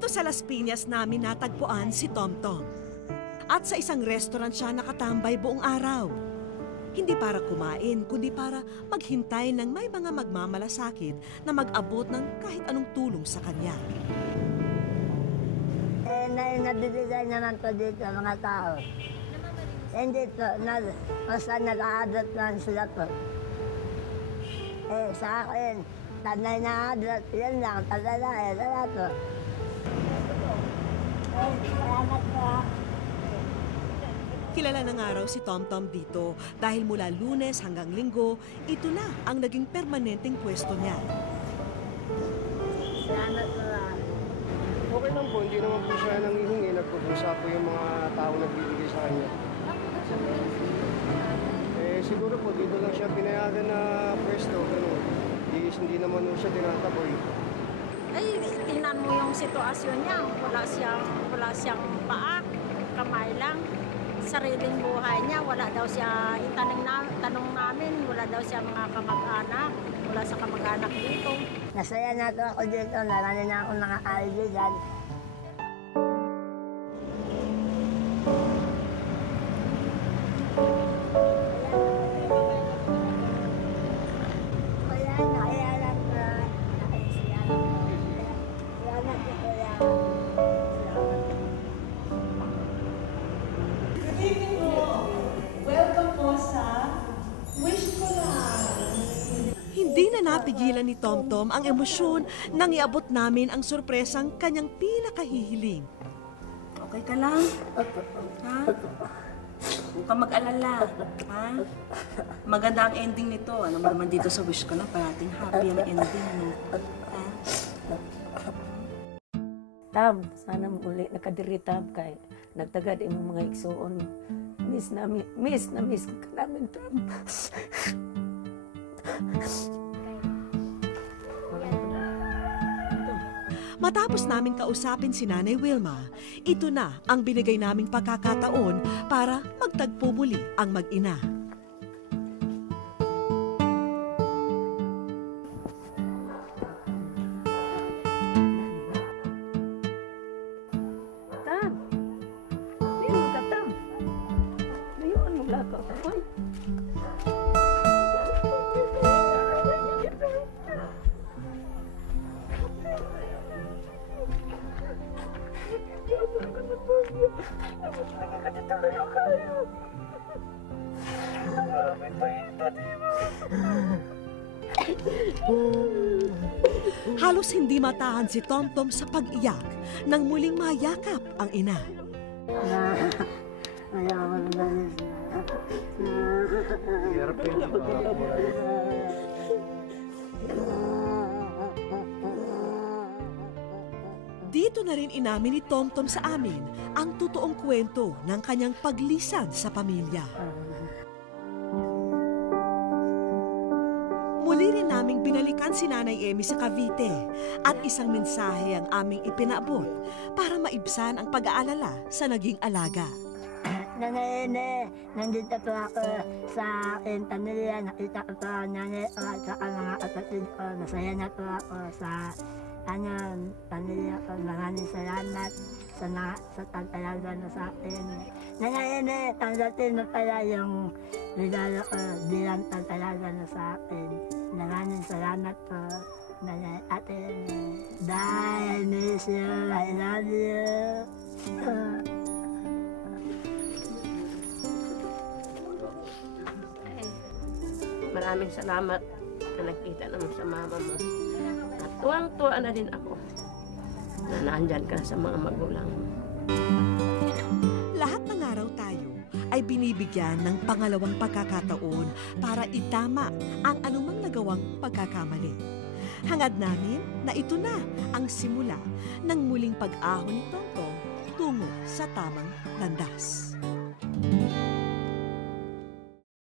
Dito sa Las Piñas namin natagpuan si Tom Tom. At sa isang restaurant siya nakatambay buong araw. Hindi para kumain, kundi para maghintay ng may mga magmamalasakit na mag-abot ng kahit anong tulong sa kanya. Eh, na, nabibigay naman po dito mga tao. Hindi po, na, basta nag-a-adot lang sila po. Eh, sa akin, tanay na adot, yun lang, talala, eh, wala po. Kilala na nga raw si Tom Tom dito dahil mula lunes hanggang linggo, ito na ang naging permanenteng pwesto niya. Salamat po. Okay lang po, hindi naman po siya nangihingi. Nagpupusa po yung mga tao nagbibigay sa kanya. Eh, siguro po, dito lang siya pinayagan na pwesto. Ganun. Hindi, hindi naman po siya tinataboy. Ay, tingnan mo yung sitwasyon niya. Wala siyang, wala siyang paa, kamay lang. Sariling buhay niya, wala daw siya, itanong na, tanong namin, wala daw siya mga kamag-anak, wala sa kamag-anak dito. Nasaya na ako dito, marami na akong mga kaibigan. Kaya na napigilan ni Tom Tom ang emosyon nang iabot namin ang sorpresang kanyang pinakahihiling. Okay ka lang? Ha? Huwag ka mag-alala. Ha? Maganda ang ending nito. Ano mo naman dito sa wish ko na parating happy ang ending. Ano? Ha? Tam, sana muli nakadiri Tam kay nagtagad imong mga igsuon. Miss na mi- miss na miss ka namin Tam. Matapos naming kausapin si Nanay Wilma, ito na ang binigay naming pagkakataon para magtagpo muli ang mag-ina. Tam. Ka. Mayroon mo Halos hindi matahan si Tom Tom sa pag-iyak nang muling mayakap ang ina. Dito na rin inamin ni Tom Tom sa amin ang totoong kwento ng kanyang paglisan sa pamilya. Muli rin naming binalikan si Nanay Emmy sa Cavite at isang mensahe ang aming ipinaabot para maibsan ang pag-aalala sa naging alaga. Nanay, nandito po ako sa aking pamilya. Nakita ko po ang nanay ko at saka mga kapatid ko. Masaya na po ako sa ano, pamilya ko. Maraming salamat sa, na, sa pagtalaga na sa akin. Nanay, tanggapin mo pala yung regalo ko bilang pagtalaga na sa akin. Maraming salamat po. Nanay, ate, Bye, I miss you, I love you. Maraming salamat na nakita naman sa mama mo. Tuwang-tuwa na din ako na nandyan ka sa mga magulang mo. Lahat ng araw tayo ay binibigyan ng pangalawang pagkakataon para itama ang anumang nagawang pagkakamali. Hangad namin na ito na ang simula ng muling pag-ahon ni Tonton tungo sa tamang landas.